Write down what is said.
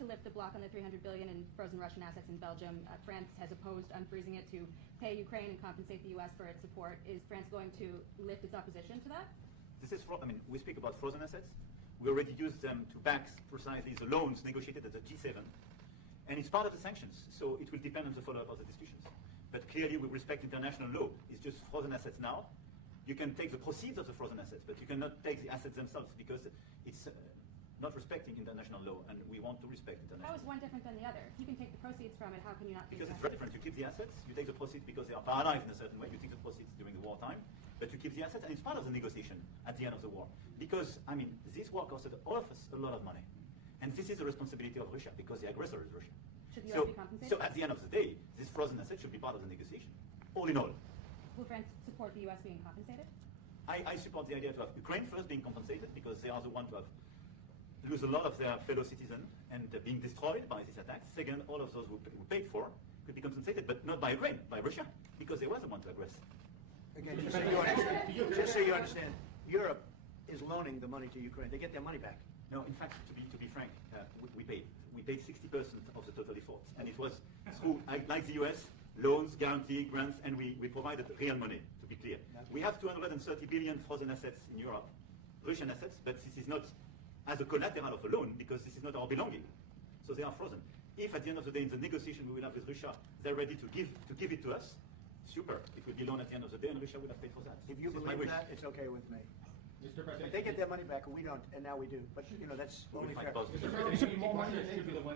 to lift the block on the 300 billion in frozen Russian assets in Belgium. France has opposed unfreezing it to pay Ukraine and compensate the U.S. for its support. Is France going to lift its opposition to that? This is, we speak about frozen assets. We already used them to back precisely the loans negotiated at the G7. And it's part of the sanctions, so it will depend on the follow-up of the discussions. But clearly, we respect international law. It's just frozen assets now. You can take the proceeds of the frozen assets, but you cannot take the assets themselves because it's not respecting international law, and we want to respect international law. How is one different than the other? If you can take the proceeds from it, how can you not take Because the it's very different. You keep the assets, you take the proceeds because they are paralyzed in a certain way. You take the proceeds during the wartime, but you keep the assets, and it's part of the negotiation at the end of the war. Because, this war costed all of us a lot of money. And this is the responsibility of Russia, because the aggressor is Russia. Should the US be compensated? So at the end of the day, this frozen asset should be part of the negotiation, all in all. Will France support the U.S. being compensated? I support the idea to have Ukraine first being compensated, because they are the ones to have lose a lot of their fellow citizens and being destroyed by this attack. Second, all of those who paid for could be compensated, but not by Ukraine, by Russia, because they were the one to aggress. Again, just so you understand, Europe is loaning the money to Ukraine. They get their money back. No, in fact, to be frank, we paid 60% of the total effort, and it was through, like the US, loans, guarantee, grants, and we provided real money. To be clear, we have 230 billion frozen assets in Europe, Russian assets, but this is not as a collateral of a loan because this is not our belonging, so they are frozen. If at the end of the day in the negotiation we will have with Russia, they're ready to give it to us, super. It will be loan at the end of the day, and Russia will have paid for that. If you believe that, it's okay with me. Mr. President, They get their money back, and we don't, and now we do. But that's only fight fair. both. Mr. President, more money than should be the one